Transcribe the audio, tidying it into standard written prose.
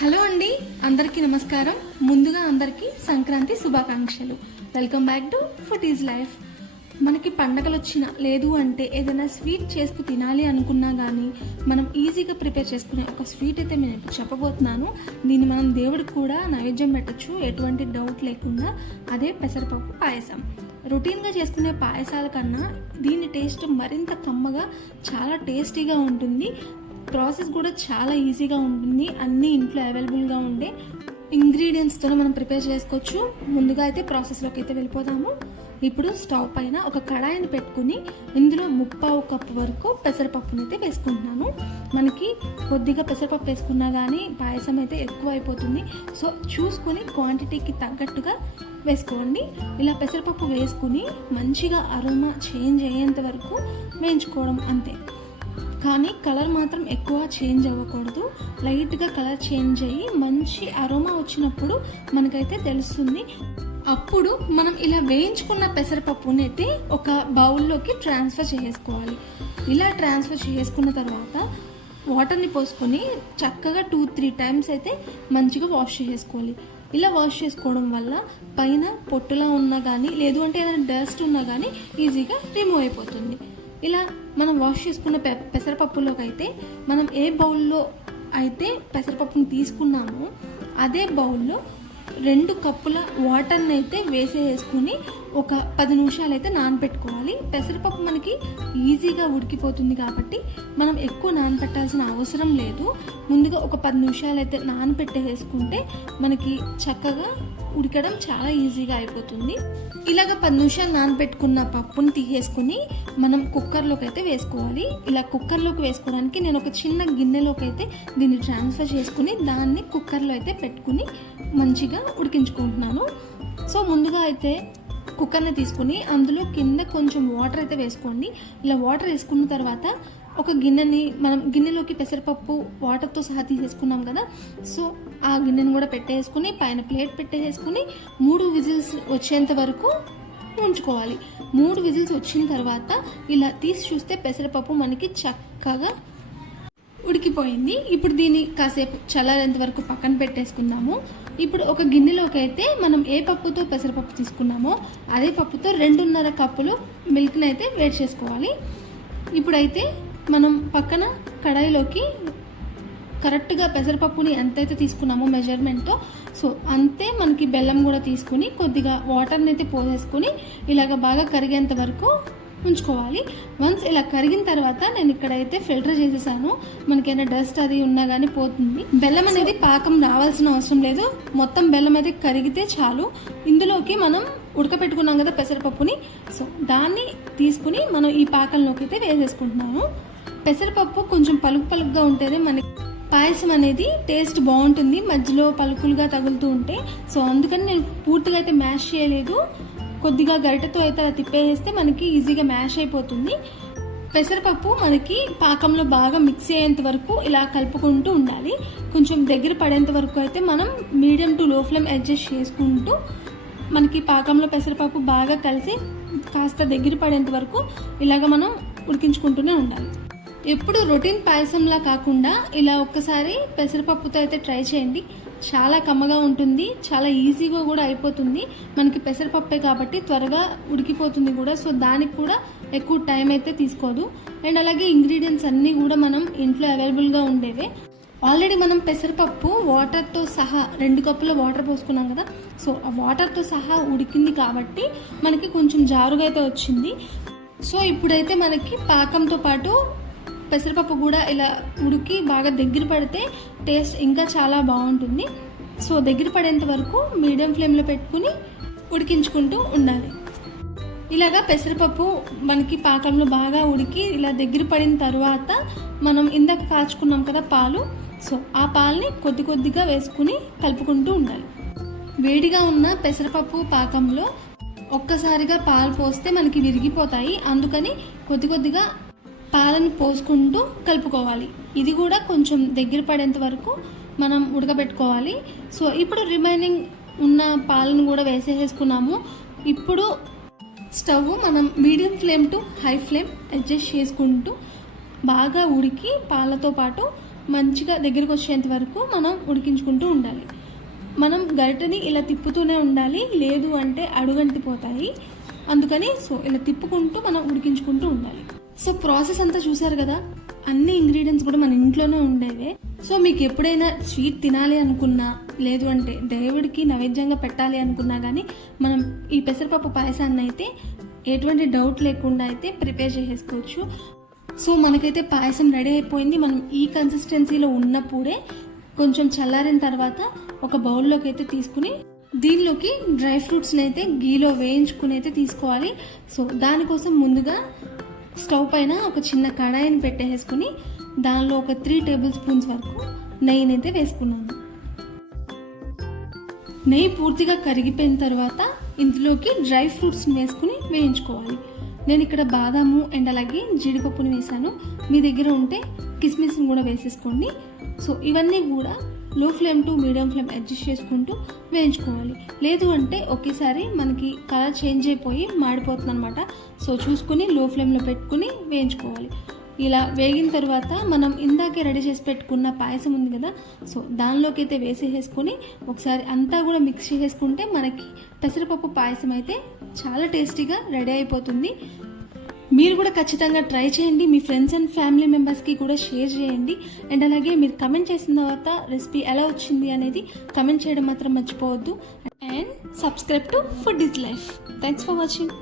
Hello అండి, అందరికీ నమస్కారం. ముందుగా అందరికీ సంక్రాంతి శుభాకాంక్షలు. Welcome back to food is life. మనకి పండగలు వచ్చినా లేదు అంటే ఏదైనా స్వీట్ చేసుకు తినాలి అనుకున్నా కానీ మనం ఈజీగా ప్రిపేర్ చేసుకునే ఒక స్వీట్ అయితే నేను ఇప్పుడు చెప్పబోతున్నాను. దీన్ని మనం దేవుడికి కూడా నైవేద్యం పెట్టచ్చు, ఎటువంటి డౌట్ లేకుండా. అదే పెసరపప్పు పాయసం. రొటీన్గా చేసుకునే పాయసాల కన్నా దీని టేస్ట్ మరింత కమ్మగా చాలా టేస్టీగా ఉంటుంది. ప్రాసెస్ కూడా చాలా ఈజీగా ఉంటుంది. అన్నీ ఇంట్లో అవైలబుల్గా ఉండే ఇంగ్రీడియంట్స్తో మనం ప్రిపేర్ చేసుకోవచ్చు. ముందుగా అయితే ప్రాసెస్లోకి అయితే వెళ్ళిపోదాము. ఇప్పుడు స్టవ్ పైన ఒక కడాయిని పెట్టుకుని ఇందులో 1/4 కప్పు వరకు పెసరపప్పుని అయితే వేసుకుంటున్నాను. మనకి కొద్దిగా పెసరపప్పు వేసుకున్నా కానీ పాయసం అయితే ఎక్కువ అయిపోతుంది. సో చూసుకొని క్వాంటిటీకి తగ్గట్టుగా వేసుకోండి. ఇలా పెసరపప్పు వేసుకుని మంచిగా అరోమా చేంజ్ అయ్యేంత వరకు వేయించుకోవడం అంతే. కానీ కలర్ మాత్రం ఎక్కువ చేంజ్ అవ్వకూడదు. లైట్గా కలర్ చేంజ్ అయ్యి మంచి అరోమా వచ్చినప్పుడు మనకైతే తెలుస్తుంది. అప్పుడు మనం ఇలా వేయించుకున్న పెసరపప్పుని అయితే ఒక బౌల్లోకి ట్రాన్స్ఫర్ చేసుకోవాలి. ఇలా ట్రాన్స్ఫర్ చేసుకున్న తర్వాత వాటర్ని పోసుకొని చక్కగా 2-3 టైమ్స్ అయితే మంచిగా వాష్ చేసుకోవాలి. ఇలా వాష్ చేసుకోవడం వల్ల పైన పొట్టులా ఉన్నా కానీ లేదు అంటే ఏదైనా డస్ట్ ఉన్నా కానీ ఈజీగా రిమూవ్ అయిపోతుంది. ఇలా మనం వాష్ చేసుకున్న పెసరపప్పులోకి అయితే మనం ఏ బౌల్లో అయితే పెసరపప్పుని తీసుకున్నామో అదే బౌల్లో 2 కప్పుల వాటర్ని అయితే వేసేసుకుని ఒక 10 నిమిషాలు అయితే నానబెట్టుకోవాలి. పెసరపప్పు మనకి ఈజీగా ఉడికిపోతుంది కాబట్టి మనం ఎక్కువ నానబెట్టాల్సిన అవసరం లేదు. ముందుగా ఒక 10 నిమిషాలు అయితే నానబెట్టేసుకుంటే మనకి చక్కగా ఉడకడం చాలా ఈజీగా అయిపోతుంది. ఇలాగ 10 నిమిషాలు నానబెట్టుకున్న పప్పుని తీసేసుకుని మనం కుక్కర్లోకి అయితే వేసుకోవాలి. ఇలా కుక్కర్లోకి వేసుకోవడానికి నేను ఒక చిన్న గిన్నెలోకి అయితే దీన్ని ట్రాన్స్ఫర్ చేసుకుని దాన్ని కుక్కర్లో అయితే పెట్టుకుని మంచిగా ఉడికించుకుంటున్నాను. సో ముందుగా అయితే కుక్కర్ని తీసుకుని అందులో కింద కొంచెం వాటర్ అయితే వేసుకోండి. ఇలా వాటర్ వేసుకున్న తర్వాత ఒక గిన్నెని మనం గిన్నెలోకి పెసరపప్పు వాటర్తో సహా తీసేసుకున్నాం కదా, సో ఆ గిన్నెని కూడా పెట్టేసుకుని పైన ప్లేట్ పెట్టేసుకుని 3 విజిల్స్ వచ్చేంత వరకు ఉంచుకోవాలి. 3 విజిల్స్ వచ్చిన తర్వాత ఇలా తీసి చూస్తే పెసరపప్పు మనకి చక్కగా ఉడికిపోయింది. ఇప్పుడు దీన్ని కాసేపు చల్లారేంత వరకు పక్కన పెట్టేసుకుందాము. ఇప్పుడు ఒక గిన్నెలోకి అయితే మనం ఏ పప్పుతో పెసరపప్పు తీసుకున్నామో అదే పప్పుతో 2.5 కప్పులు మిల్క్ని అయితే వేడి చేసుకోవాలి. ఇప్పుడైతే మనం పక్కన కడాయిలోకి కరెక్ట్గా పెసరపప్పుని ఎంతైతే తీసుకున్నామో మెజర్మెంట్తో సో అంతే మనకి బెల్లం కూడా తీసుకుని కొద్దిగా వాటర్ని అయితే పోసేసుకుని ఇలాగ బాగా కరిగేంత వరకు ఉంచుకోవాలి. వన్స్ ఇలా కరిగిన తర్వాత నేను ఇక్కడైతే ఫిల్టర్ చేసేసాను. మనకైనా డస్ట్ అది ఉన్నా కానీ పోతుంది. బెల్లం అనేది పాకం రావాల్సిన అవసరం లేదు, మొత్తం బెల్లం అయితే కరిగితే చాలు. ఇందులోకి మనం ఉడకపెట్టుకున్నాం కదా పెసరపప్పుని, సో దాన్ని తీసుకుని మనం ఈ పాకంలోకి అయితే వేసేసుకుంటున్నాము. పెసరపప్పు కొంచెం పలుకుగా ఉంటేనే మనకి పాయసం అనేది టేస్ట్ బాగుంటుంది, మధ్యలో పలుకులుగా తగులుతూ ఉంటే. సో అందుకని నేను పూర్తిగా అయితే మ్యాష్ చేయలేదు, కొద్దిగా గరిటెతో అయితే అలా తిప్పేస్తే మనకి ఈజీగా మ్యాష్ అయిపోతుంది. పెసరపప్పు మనకి పాకంలో బాగా మిక్స్ అయ్యేంత వరకు ఇలా కలుపుకుంటూ ఉండాలి. కొంచెం దగ్గర పడేంత వరకు అయితే మనం మీడియం టు లో ఫ్లేమ్ అడ్జస్ట్ చేసుకుంటూ మనకి పాకంలో పెసరపప్పు బాగా కలిసి కాస్త దగ్గర పడేంత వరకు ఇలాగ మనం ఉడికించుకుంటూనే ఉండాలి. ఎప్పుడు రొటీన్ పాయసంలా కాకుండా ఇలా ఒక్కసారి పెసరపప్పుతో అయితే ట్రై చేయండి. చాలా కమ్మగా ఉంటుంది, చాలా ఈజీగా కూడా అయిపోతుంది. మనకి పెసరపప్పే కాబట్టి త్వరగా ఉడికిపోతుంది కూడా, సో దానికి కూడా ఎక్కువ టైం అయితే తీసుకోదు. అండ్ అలాగే ఇంగ్రీడియంట్స్ అన్నీ కూడా మనం ఇంట్లో అవైలబుల్గా ఉండేవే. ఆల్రెడీ మనం పెసరపప్పు వాటర్తో సహా 2 కప్పుల వాటర్ పోసుకున్నాం కదా, సో ఆ వాటర్తో సహా ఉడికింది కాబట్టి మనకి కొంచెం జారుగా అయితే వచ్చింది. సో ఇప్పుడైతే మనకి పాకంతో పాటు పెసరపప్పు కూడా ఇలా ఉడికి బాగా దగ్గర పడితే టేస్ట్ ఇంకా చాలా బాగుంటుంది. సో దగ్గర పడేంత వరకు మీడియం ఫ్లేమ్లో పెట్టుకుని ఉడికించుకుంటూ ఉండాలి. ఇలాగా పెసరపప్పు మనకి పాకంలో బాగా ఉడికి ఇలా దగ్గర పడిన తర్వాత మనం ఇందాక కాచుకున్నాం కదా పాలు, సో ఆ పాలని కొద్దిగా వేసుకుని కలుపుకుంటూ ఉండాలి. వేడిగా ఉన్న పెసరపప్పు పాకంలో ఒక్కసారిగా పాలు పోస్తే మనకి విరిగిపోతాయి, అందుకని కొద్దిగా పాలను పోసుకుంటూ కలుపుకోవాలి. ఇది కూడా కొంచెం దగ్గర పడేంత వరకు మనం ఉడకబెట్టుకోవాలి. సో ఇప్పుడు రిమైనింగ్ ఉన్న పాలను కూడా వేసేసుకున్నాము. ఇప్పుడు స్టవ్ మనం medium flame to high flame adjust చేసుకుంటూ బాగా ఉడికి పాలతో పాటు మంచిగా దగ్గరికి వచ్చేంత వరకు మనం ఉడికించుకుంటూ ఉండాలి. మనం గరిటెని ఇలా తిప్పుతూనే ఉండాలి, లేదు అంటే అడుగంటిపోతాయి. అందుకని ఇలా తిప్పుకుంటూ మనం ఉడికించుకుంటూ ఉండాలి. ప్రాసెస్ అంతా చూసారు కదా, అన్ని ఇంగ్రీడియంట్స్ కూడా మన ఇంట్లోనే ఉండేవే. మీకు ఎప్పుడైనా స్వీట్ తినాలి అనుకున్నా, లేదు అంటే దేవుడికి నైవేద్యంగా పెట్టాలి అనుకున్నా కానీ మనం ఈ పెసరపప్పు పాయసాన్ని అయితే ఎటువంటి డౌట్ లేకుండా అయితే ప్రిపేర్ చేసేసుకోవచ్చు. మనకైతే పాయసం రెడీ అయిపోయింది. మనం ఈ కన్సిస్టెన్సీలో ఉన్నప్పుడే కొంచెం చల్లారిన తర్వాత ఒక బౌల్లోకి అయితే తీసుకుని దీనిలోకి డ్రై ఫ్రూట్స్ని అయితే గీలో వేయించుకుని అయితే తీసుకోవాలి. దానికోసం ముందుగా స్టవ్ పైన ఒక చిన్న కడాయిని పెట్టేసుకుని దానిలో ఒక 3 టేబుల్ స్పూన్స్ వరకు నెయ్యిని అయితే వేసుకున్నాను. నెయ్యి పూర్తిగా కరిగిపోయిన తర్వాత ఇందులోకి డ్రై ఫ్రూట్స్ని వేసుకుని వేయించుకోవాలి. నేను ఇక్కడ బాదాము అండ్ అలాగే జీడిపప్పుని వేసాను. మీ దగ్గర ఉంటే కిస్మిస్ని కూడా వేసేసుకోండి. ఇవన్నీ కూడా లో flame to medium flame adjust చేసుకుంటూ వేయించుకోవాలి. లేదు అంటే ఒకేసారి మనకి కలర్ చేంజ్ అయిపోయి మాడిపోతుంది అనమాట. చూసుకుని లో ఫ్లేమ్లో పెట్టుకుని వేయించుకోవాలి. ఇలా వేగిన తర్వాత మనం ఇందాకే రెడీ చేసి పెట్టుకున్న పాయసం ఉంది కదా, దానిలోకి అయితే వేసేసుకొని ఒకసారి అంతా కూడా మిక్స్ చేసేసుకుంటే మనకి పెసరపప్పు పాయసం అయితే చాలా టేస్టీగా రెడీ అయిపోతుంది. మీరు కూడా ఖచ్చితంగా ట్రై చేయండి. మీ ఫ్రెండ్స్ అండ్ ఫ్యామిలీ మెంబర్స్కి కూడా షేర్ చేయండి. అండ్ అలాగే మీరు కమెంట్ చేసిన తర్వాత రెసిపీ ఎలా వచ్చింది అనేది కమెంట్ చేయడం మాత్రం మర్చిపోవద్దు. And subscribe to food is life. Thanks for watching.